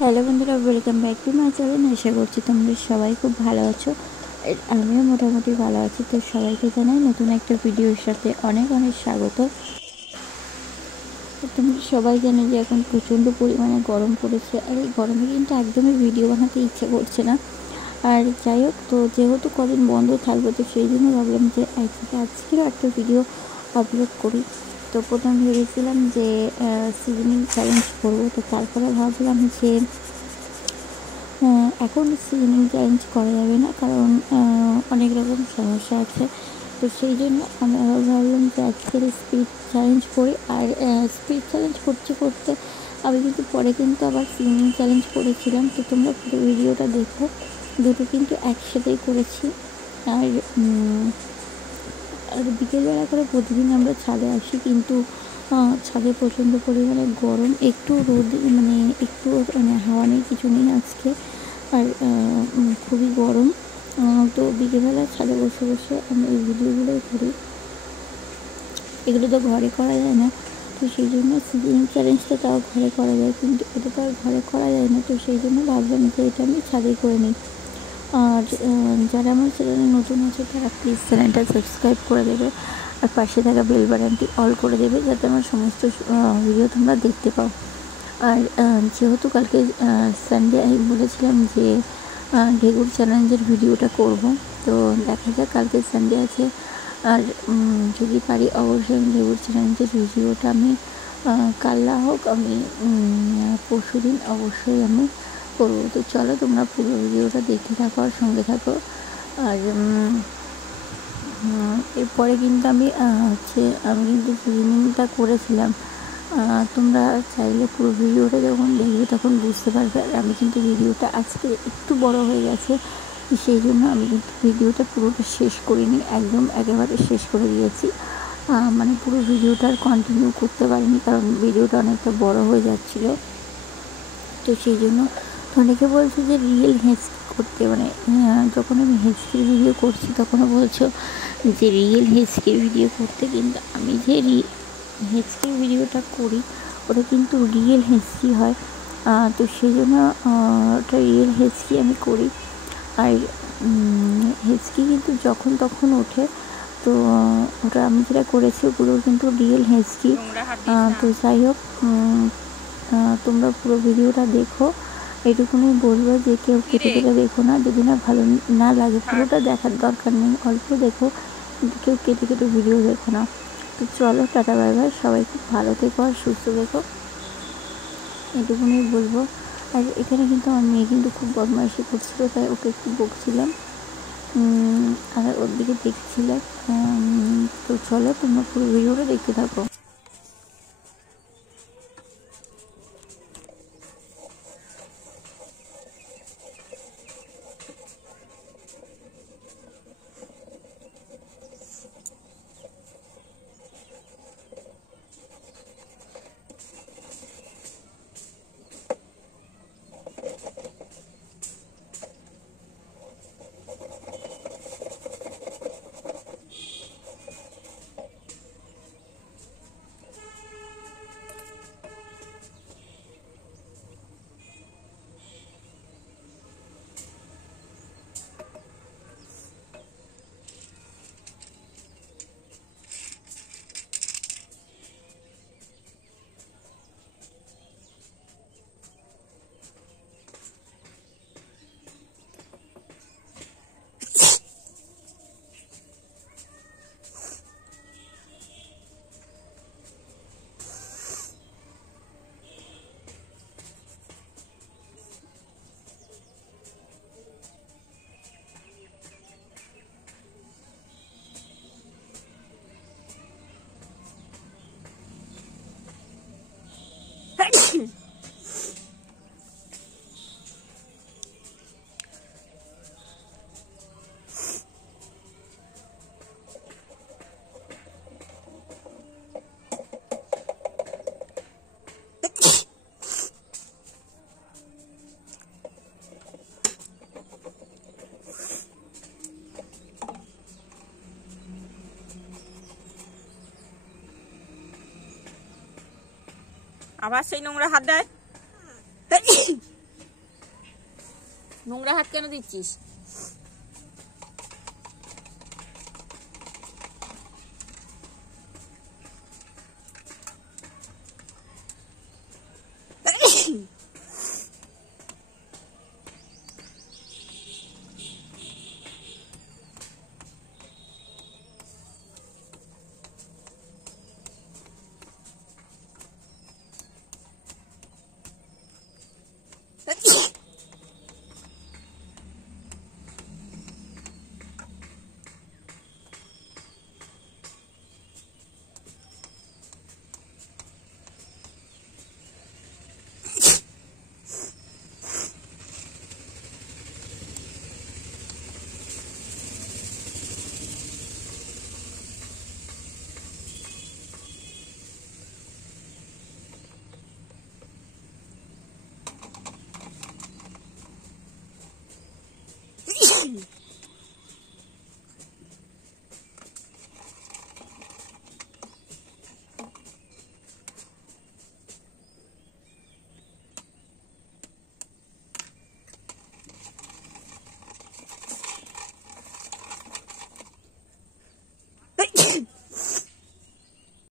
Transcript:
Hello বন্ধুরা, welcome back to my channel. আশা করছি তোমরা সবাই খুব ভালো আছো। আমিও মোটামুটি ভালো আছি। তো সবাইকে জানাই নতুন একটা ভিডিওর সাথে অনেক অনেক স্বাগত। তোমরা সবাই জানো যে এখন প্রচণ্ড পরিমাণে গরম পড়েছে, আর এই গরমে কিন্তু একদমই ভিডিও বানাতে ইচ্ছে করছে না। আর যাই হোক, তো যেহেতু কদিন বন্ধ থাকবে, তো সেই জন্য ভাবলাম যে আজকেরও একটা ভিডিও আপলোড করি। তো প্রথমে ভেবেছিলাম যে সিজনিং চ্যালেঞ্জ করবো, তো তারপরে ভাবলাম যে এখন সিজনিং চ্যালেঞ্জ করা যাবে না, কারণ অনেক রকম সমস্যা আছে। তো সেই জন্য আমি আবার ভাবলাম যে আজকের স্পিড চ্যালেঞ্জ করি। আর স্পিড চ্যালেঞ্জ করতে আমি কিন্তু পরে কিন্তু আবার সিজনিং চ্যালেঞ্জ করেছিলাম। তো তোমরা পুরো ভিডিওটা দেখো, দুটো কিন্তু একসাথেই করেছি। আর আর বিকেলবেলা করে প্রতিদিন আমরা ছাদে আসি, কিন্তু ছাদে প্রচণ্ড পরিমাণে গরম, একটু রোদ একটু হাওয়া নেই, কিছু নেই আজকে। আর খুবই গরম। তো বিকেলবেলা ছাদে বসে বসে আমি এই ভিডিওগুলোই করি। এগুলো তো ঘরে করা যায় না, তো সেই জন্য সিজনিং চ্যালেঞ্জটা তাও ঘরে করা যায়, কিন্তু এটা তো আর ঘরে করা যায় না। তো সেই জন্য ভাবলাম যে এটা আমি ছাদেই করে নিই। আর যারা আমার চ্যানেলে নতুন আছে তারা প্লিজ চ্যানেলটা সাবস্ক্রাইব করে দেবে, আর পাশে থাকা বেল বাটনটি অল করে দেবে, যাতে আমার সমস্ত ভিডিও তোমরা দেখতে পাও। আর যেহেতু কালকে সানডে, আমি বলেছিলাম যে ঘেঘুর চ্যালেঞ্জের ভিডিওটা করব। তো দেখা যাক, কালকে সানডে আছে। আর যদি পারি অবশ্যই আমি ঘেঘুর চ্যালেঞ্জের ভিডিওটা আমি কাল না হোক, আমি পরশু দিন অবশ্যই আমি করবো। তো চলো, তোমরা পুরো ভিডিওটা দেখতে থাকো আর সঙ্গে থাকো। আর এরপরে কিন্তু আমি কিন্তু সিজনিংটা করেছিলাম। তোমরা চাইলে পুরো ভিডিওটা যখন দেখবে তখন বুঝতে পারবে। আর আমি কিন্তু ভিডিওটা আজকে একটু বড় হয়ে গেছে, সেই জন্য আমি কিন্তু ভিডিওটা পুরোটা শেষ করিনি, একদম একেবারে শেষ করে দিয়েছি। পুরো ভিডিওটা আর কন্টিনিউ করতে পারিনি, কারণ ভিডিওটা অনেকটা বড় হয়ে যাচ্ছিলো। তো সেই জন্য অনেকে বলছে যে রিয়েল হেঁচকি করতে, যখন আমি হেঁচকির ভিডিও করছি তখনও বলছো যে রিয়েল হেঁচকির ভিডিও করতে, কিন্তু আমি যে হেঁচকির ভিডিওটা করি ওটা কিন্তু রিয়েল হেঁচকি হয়। তো সেই জন্য ওটা রিয়েল হেঁচকি আমি করি। আর হেঁচকি কিন্তু যখন তখন ওঠে, তো ওটা আমি যেটা করেছি ওগুলো কিন্তু রিয়েল হেঁচকি। তো যাই হোক, তোমরা পুরো ভিডিওটা দেখো। এটুকুনি বলবো যে কেউ কেটে কেটে দেখো না, যদি না ভালো না লাগে পুরোটা দেখার দরকার নেই, অল্প দেখো, কিন্তু কেউ কেটে কেটে ভিডিও দেখো না। তো চলো, টাটা বাই বাই, সবাই খুব ভালো থেকো আর সুস্থ থেকো, এটুকুনি বলবো। আর এখানে কিন্তু আমার মেয়ে কিন্তু খুব বদমাইশি করছিল, তাই ওকে একটু বকছিলাম আর ওর দিকে দেখছিলাম। তো চলো, তোমরা পুরো ভিডিওটা দেখতে থাকো। আবার সেই নোংরা হাত দেয়। নোংরা হাত কেন দিচ্ছিস?